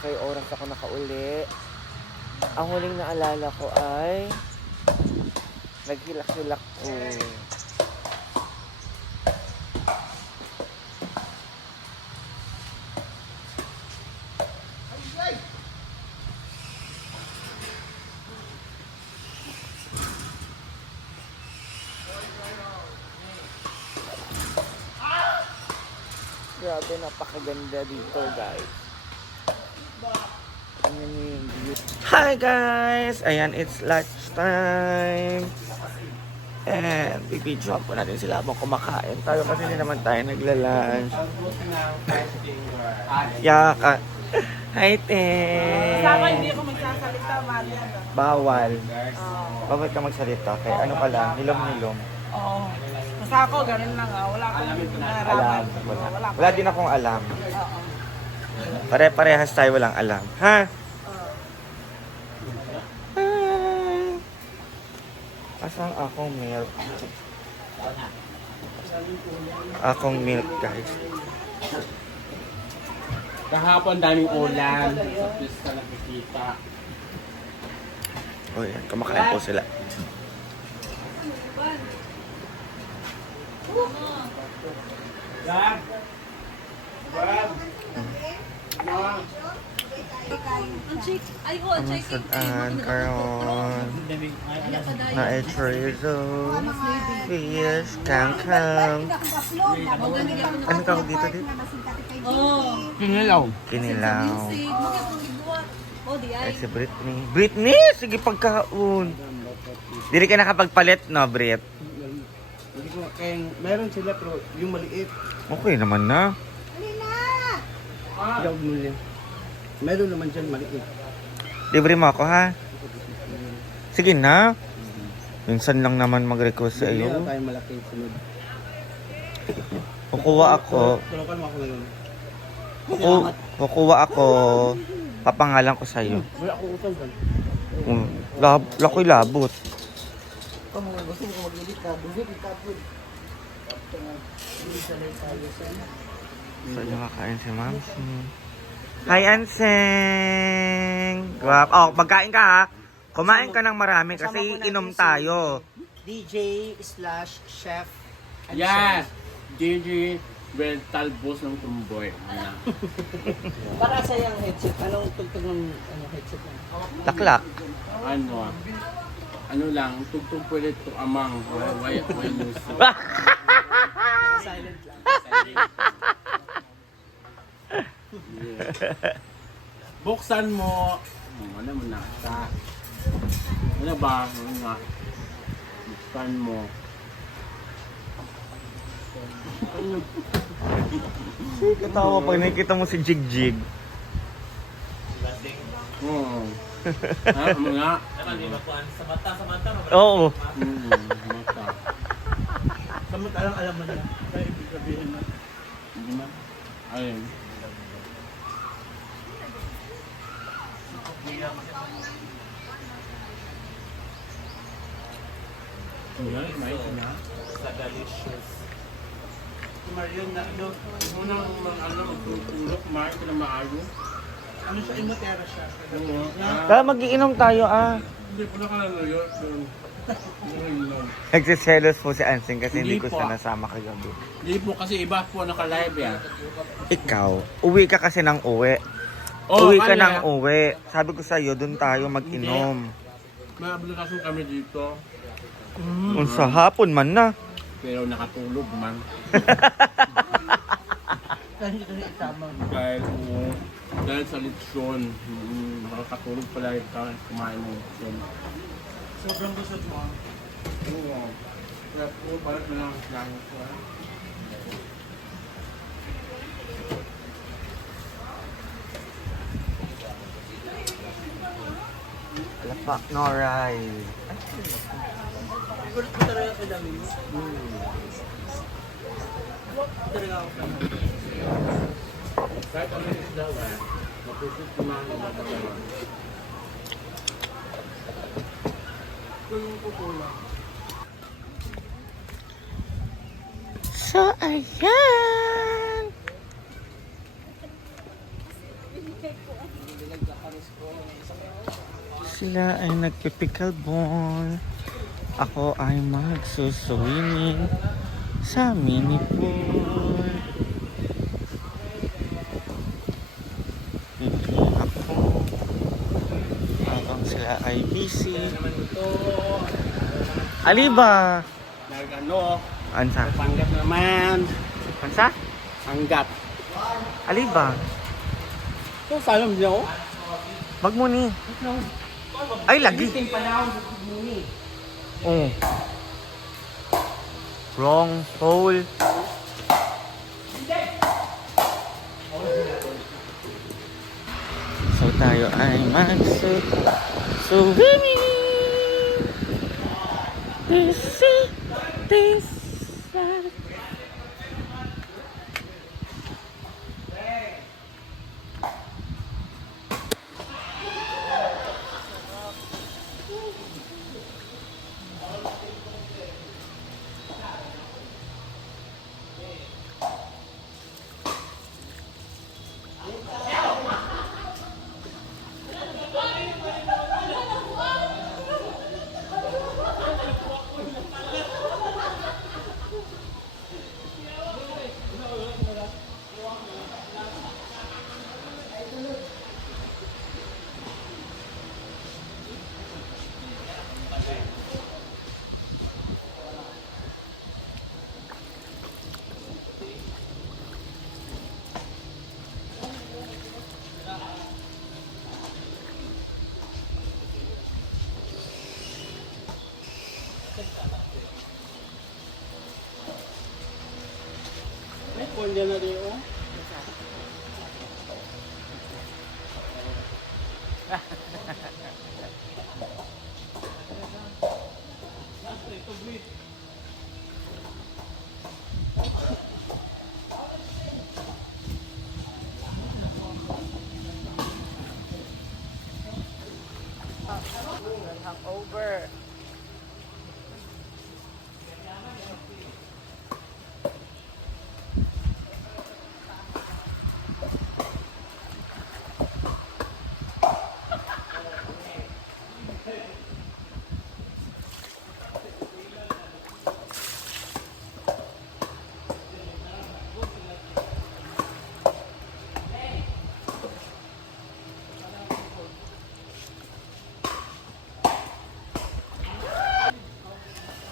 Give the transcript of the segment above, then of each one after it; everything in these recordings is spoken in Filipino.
May oras ako nakauli. Ang huling naalala ko ay naghilak-hilak ko. Grabe, napakaganda dito, guys. Hi guys! Ayan, it's lunchtime. And bibidyoan po natin sila habang kumakain tayo kasi hindi naman tayo nagla-lunch. Yaka. Hi, Te! Sama, hindi ako magsasalita, Maria. Bawal. Bawal ka magsalita. Kaya ano ka lang, nilom-nilom. Oo. Basta ako, ganun lang. Wala akong naraman. Alam. Wala din akong alam. Oo. Pare-parehas tayo walang alam. Ha? Asang akong milk? Akong milk, guys. Kahapon daming ulan. Sa pista nakikita. O yan, kumakain po sila. Dad! Dad! Kamusadaan karon na chorizo, fish, kangkang. Ano tawag dito dit? Kinilaw. Kinilaw. Ay, si Britney. Britney! Sige, pagkaon. Dili ka nakapagpalit, no, Brit? Hindi ko, kaya meron sila pero yung maliit. Okay naman na. Daw muli. Meron naman dyan maliit. Libre mo ako, ha? Sige na. Minsan lang naman mag-request sa iyo. Meron tayong malaki sunod. Kukuha ako. Tulokan mo ako ngayon. Kukuha ako. Papangalan ko sa iyo. Wala akong utang kan. Lakoy labot. Kung gusto mo mag-edit ka, buzit ka po. So, nakakain si Mamsi. Hi, Anseng! Guwap. Oh, magkain ka, ha? Kumain ka ng marami kasi inom tayo. DJ/chef. Yes! DJ Well Talbos ng Tumboy. Para sa yung headset, anong tugtog ng headset mo? Taklak. Ano lang, tugtog pwede to amang. Why music? Silent lang. Buksan mo. Ano mo na? Ano ba? Ano nga? Buksan mo. Katawa pag nakikita mo si Jigjig. Oo. Ha? Ano nga? Sa mata. Oo. Mata. Samantalang alam mo na. Kaya ibig sabihin na. Hindi man. Ayun. Ayan, nice na. Sa delicious. Marion na ano, unang magtutulog, Mark na maayo. Ano siya? Imotera siya. Oo. Kaya magiinom tayo, ah. Hindi po nakalala yun. Nagsiselos po si Anseng kasi hindi Hindi ko po. siya nasama kagabi. Hindi po kasi iba po naka-live yan. Ikaw, uwi ka kasi ng uwi. Oh, Uwi ka kaya. ng uwi. Sabi ko sa'yo, doon tayo mag-inom. May aplikasyon kami dito. Sa hapon man na. Pero nakatulog man. Kasi ito yung itama. Dahil sa lechon, nakakatulog pala yung kumain ng lechon. Sobrang busog mo. Oo. Kaya po, parang na lang ko. Lapak Noray. Siguro ko talaga sa dami mo. Talaga ako sa dami. Kahit ano yung isda ba, mapusot ko na ang mga So, ayan. Sila ay nagpipickleball. Ako ay magsuswimming sa mini pool. Hindi ako. Habang sila ay busy. Naman ito. Aliba! Nag-ano, Ansa? panggap naman. Ansa? Panggap. Aliba? Ito, salam niyo. Magmuni. Ay, lagi. Meeting pa na ako sa muni. Oh. Wrong hole. So tayo ay swimming. This. Ay, kung dyan na rin oh. Hangover.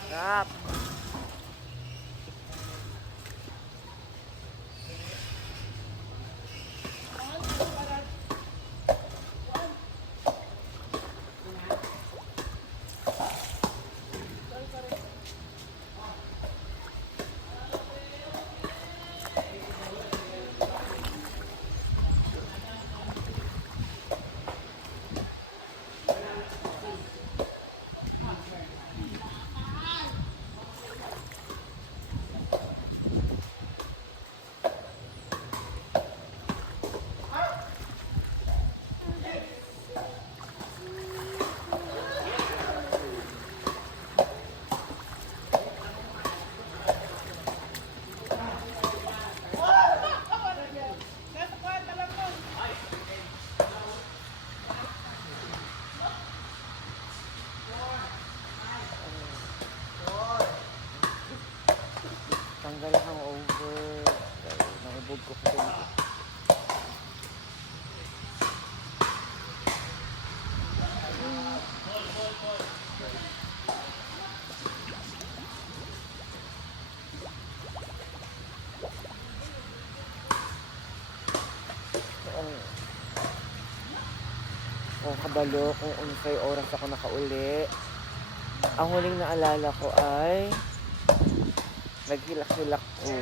Sarap. Tanggal ang hangover. Dahil nakibog ko kasi. Kung kabalo, kung unsay oras ako nakauli. Ang huling naalala ko ay naghilak-hilak ko.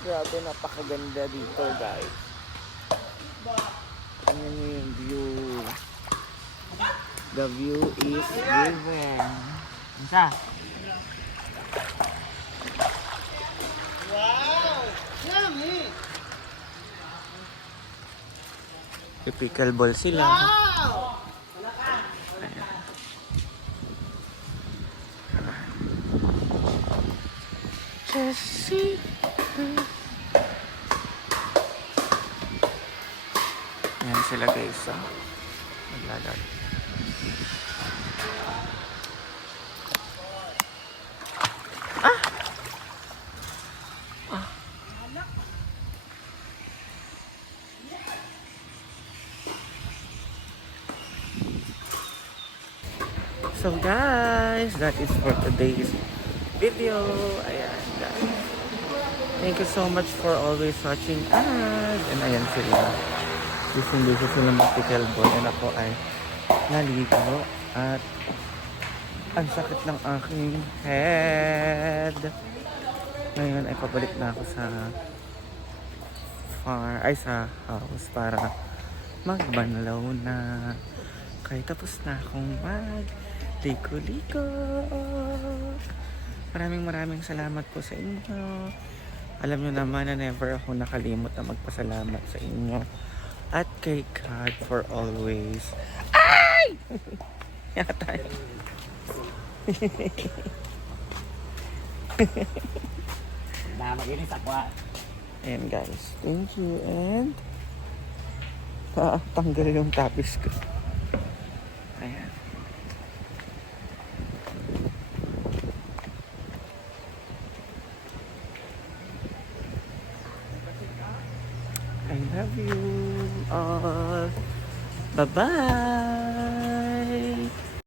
Grabe, napakaganda dito, guys. Ano yung view? The view is given. Isa. Wow! Yummy! Pickleball sila. Ayan. Jessie. Ayan sila guys. Naglalaro. So guys, that is for today's video. Ayan guys. Thank you so much for always watching us. And ayan sila. Busy sila mag-pickleball. And ako ay naligo. At ang sakit ng aking head. Ngayon ay pabalik na ako sa sa house para magbanlaw na. Kaya tapos na akong mag-liko-liko. Maraming salamat po sa inyo. Alam nyo naman na never ako nakalimot na magpasalamat sa inyo. At kay God for always. Ay! Yata. Maginis ako. Ayan guys. Thank you and tanggal yung tapis ko. Ayan. I love you all. Bye-bye.